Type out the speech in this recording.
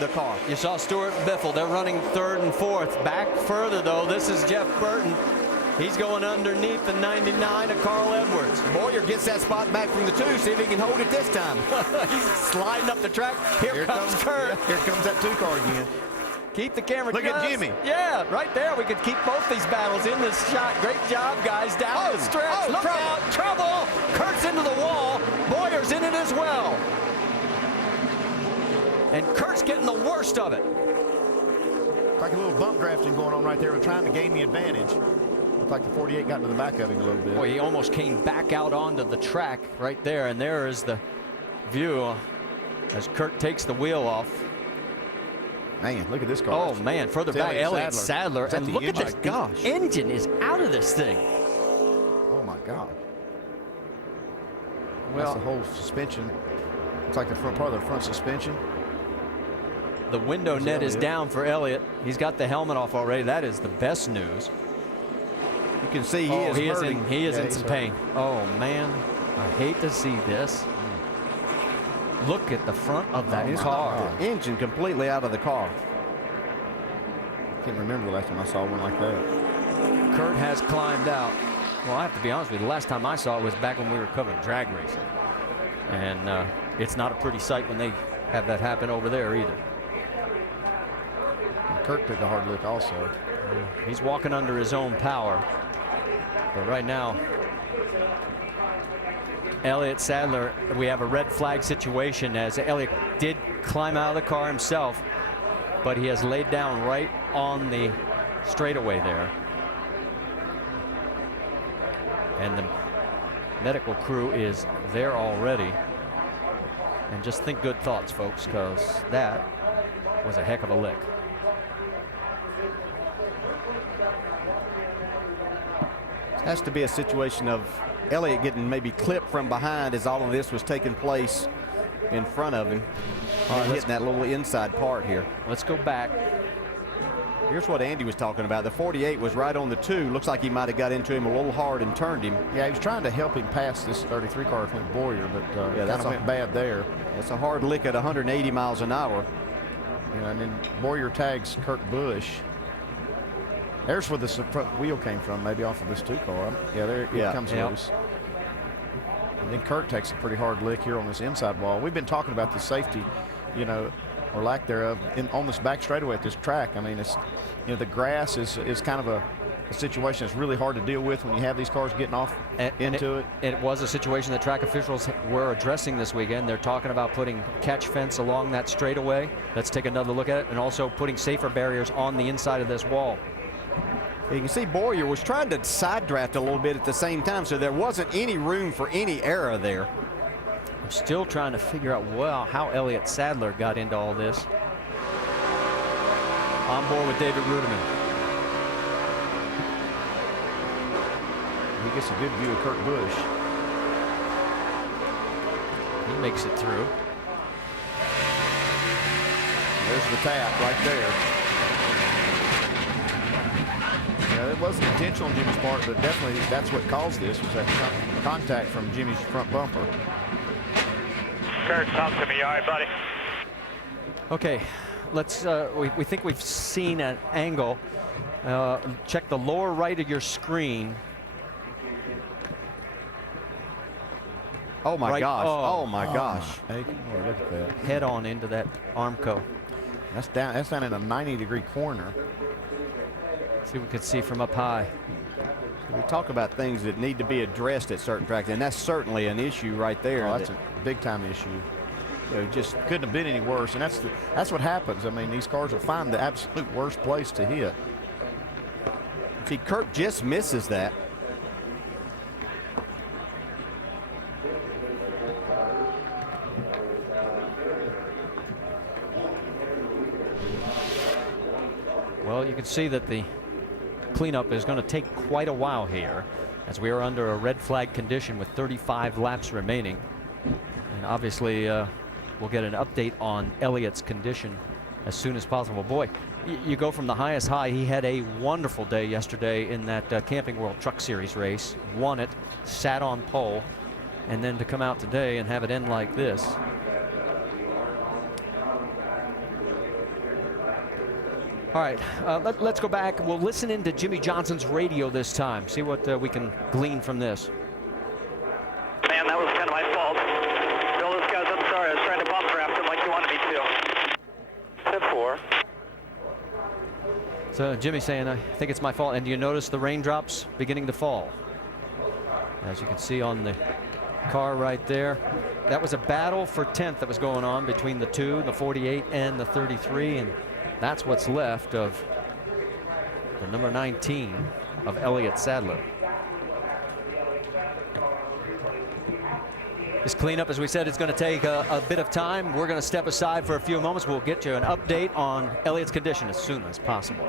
the car. You saw Stuart Biffle. They're running third and fourth. Back further, though, this is Jeff Burton. He's going underneath the 99 of Carl Edwards. Boyer gets that spot back from the 2. See if he can hold it this time. He's sliding up the track. Here comes Kurt. Here comes that 2 car again. Keep the camera. Look at Jimmy. Yeah, right there. We could keep both these battles in this shot. Great job, guys. Down the stretch. Look out. Trouble. Kurt's into the wall. Boyer's in it as well. And Kurt's getting the worst of it. Like a little bump drafting going on right there. We're trying to gain the advantage. Looked like the 48 got into the back of him a little bit. Boy, he almost came back out onto the track right there. And there is the view as Kurt takes the wheel off. Man, look at this car. Oh, man, further back, Elliott Sadler. And look at this. Gosh. The engine is out of this thing. Oh, my God. Well, that's the whole suspension. It's like the front part of the front suspension. The window net is down for Elliott. He's got the helmet off already. That is the best news. You can see he is in some pain. Oh, man, I hate to see this. Look at the front of that car. The engine completely out of the car. Can't remember the last time I saw one like that. Kurt has climbed out. Well, I have to be honest with you. The last time I saw it was back when we were covering drag racing. And it's not a pretty sight when they have that happen over there either. And Kurt took a hard look also. He's walking under his own power. But right now, Elliott Sadler, we have a red flag situation as Elliott did climb out of the car himself, but he has laid down right on the straightaway there. And the medical crew is there already. And just think good thoughts, folks, because that was a heck of a lick. Has to be a situation of Elliott getting maybe clipped from behind as all of this was taking place in front of him. All right, hitting that little inside part here. Let's go back. Here's what Andy was talking about. The 48 was right on the 2. Looks like he might have got into him a little hard and turned him. Yeah, he was trying to help him pass this 33 car from Boyer, but yeah, kind of went bad there. That's a hard lick at 180 miles an hour. Yeah, and then Boyer tags Kurt Busch. There's where the front wheel came from, maybe off of this 2 car. Yeah, there it comes loose. And then Kurt takes a pretty hard lick here on this inside wall. We've been talking about the safety, you know, or lack thereof, on this back straightaway at this track. I mean, it's, you know, the grass is kind of a situation that's really hard to deal with when you have these cars getting off into it. It was a situation that track officials were addressing this weekend. They're talking about putting catch fence along that straightaway. Let's take another look at it, and also putting safer barriers on the inside of this wall. You can see Boyer was trying to side draft a little bit at the same time, so there wasn't any room for any error there. I'm still trying to figure out, well, how Elliott Sadler got into all this. On board with David Ruderman. He gets a good view of Kurt Busch. He makes it through. There's the tap right there. Yeah, it wasn't intentional on Jimmy's part, but definitely that's what caused this, was that contact from Jimmy's front bumper. Kurt, talk to me. All right, buddy. Okay, let's, we think we've seen an angle. Check the lower right of your screen. Oh my gosh, oh my gosh. Hey, look at that. Head on into that Armco. That's down in a 90-degree corner. See, we could see from up high. We talk about things that need to be addressed at certain tracks, and that's certainly an issue right there. Oh, that's a big-time issue. You know, just couldn't have been any worse, and that's what happens. I mean, these cars will find the absolute worst place to hit. See, Kurt just misses that. Well, you can see that the cleanup is going to take quite a while here, as we are under a red flag condition with 35 laps remaining. And obviously, we'll get an update on Elliott's condition as soon as possible. Boy, you go from the highest high. He had a wonderful day yesterday in that Camping World Truck Series race, won it, sat on pole, and then to come out today and have it end like this. All right, let's go back. We'll listen into Jimmy Johnson's radio this time, see what we can glean from this. Man, that was kind of my fault. Bill, this guy's, I'm sorry, I was trying to bump draft him like you wanted me to. Step 4. So Jimmy saying, I think it's my fault. And do you notice the raindrops beginning to fall? As you can see on the car right there. That was a battle for 10th that was going on between the 2, the 48 and the 33. And that's what's left of the number 19 of Elliott Sadler. This cleanup, as we said, is going to take a bit of time. We're going to step aside for a few moments. We'll get you an update on Elliott's condition as soon as possible.